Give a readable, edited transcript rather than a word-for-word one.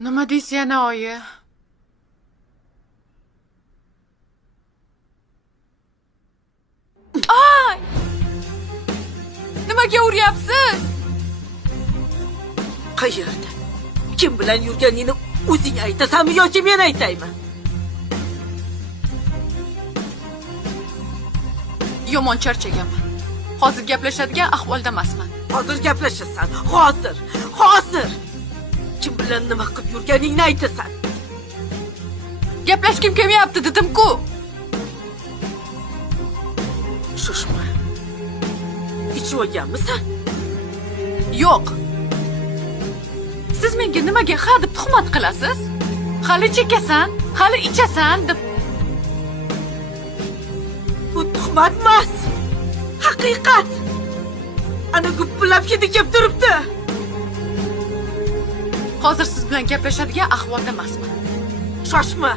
Nima deysiz yana oyi? Ay! Nimaga uryapsiz? Qayerda? Kim bilan yurganingni o'zing aytasanmi yoki men aytaymi? Yomon charchaganman. Hozir gaplashadigan ahvolda emasman. Hozir gaplashasan. Hozir. Kim bilan nima qilib yurganingni aytasan. Gaplashkim kelmayapti dedim-ku. Shoshma. Ichib olganmisan? Yo'q. Siz menga nimaga ha deb tuhmat qilasiz? Hali chekasan, hali ichasan deb. Bu tuhmat emas. Haqiqat. Ana gupillab kelib turibdi. Hozir siz bilan gaplashadigan ahvolda emasman. Shoshma.